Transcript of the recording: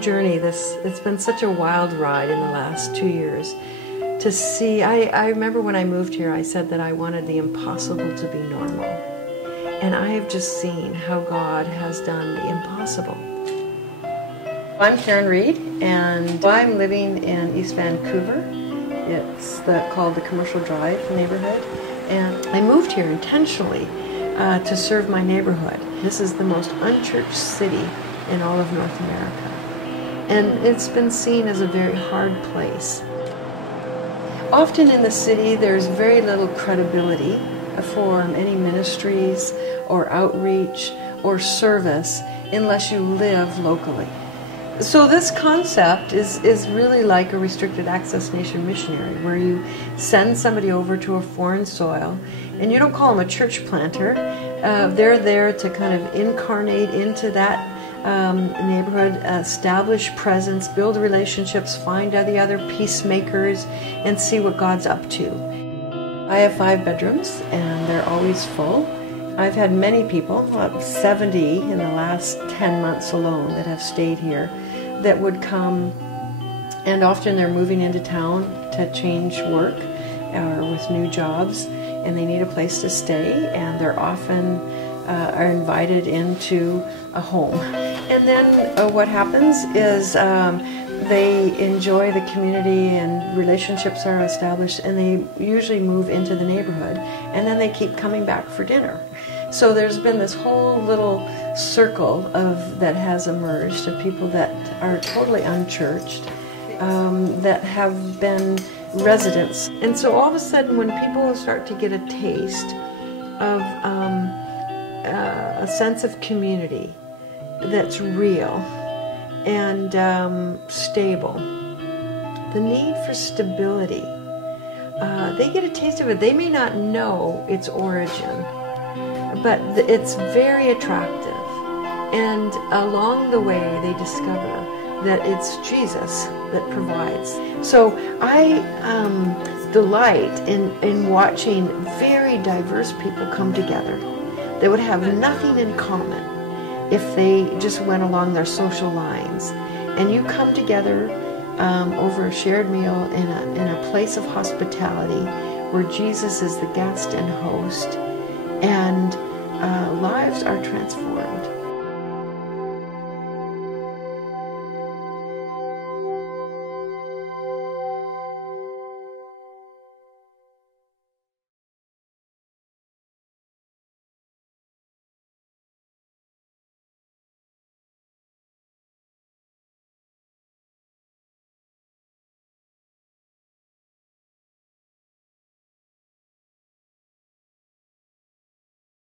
long journey. It's been such a wild ride in the last 2 years. To see, I remember when I moved here, I said that I wanted the impossible to be normal. And I have just seen how God has done the impossible. I'm Karen Reed, and I'm living in East Vancouver. It's called the Commercial Drive neighborhood. And I moved here intentionally to serve my neighborhood. This is the most unchurched city in all of North America. And it's been seen as a very hard place. Often in the city, there's very little credibility for any ministries or outreach or service unless you live locally. So this concept is really like a restricted access nation missionary, where you send somebody over to a foreign soil, and you don't call them a church planter. They're there to kind of incarnate into that neighborhood, establish presence, build relationships, find the other peacemakers, and see what God's up to. I have 5 bedrooms, and they're always full. I've had many people, 70 in the last 10 months alone, that have stayed here, that would come, and often they're moving into town to change work or with new jobs, and they need a place to stay, and they're often are invited into a home. And then what happens is they enjoy the community and relationships are established, and they usually move into the neighborhood, and then they keep coming back for dinner. So there's been this whole little circle that has emerged of people that are totally unchurched, that have been residents. And so all of a sudden, when people start to get a taste of a sense of community that's real and stable, the need for stability, they get a taste of it. They may not know its origin, but it's very attractive. And along the way, they discover that it's Jesus that provides. So I delight in watching very diverse people come together. They would have nothing in common if they just went along their social lines. And you come together over a shared meal in a place of hospitality where Jesus is the guest and host, and lives are transformed.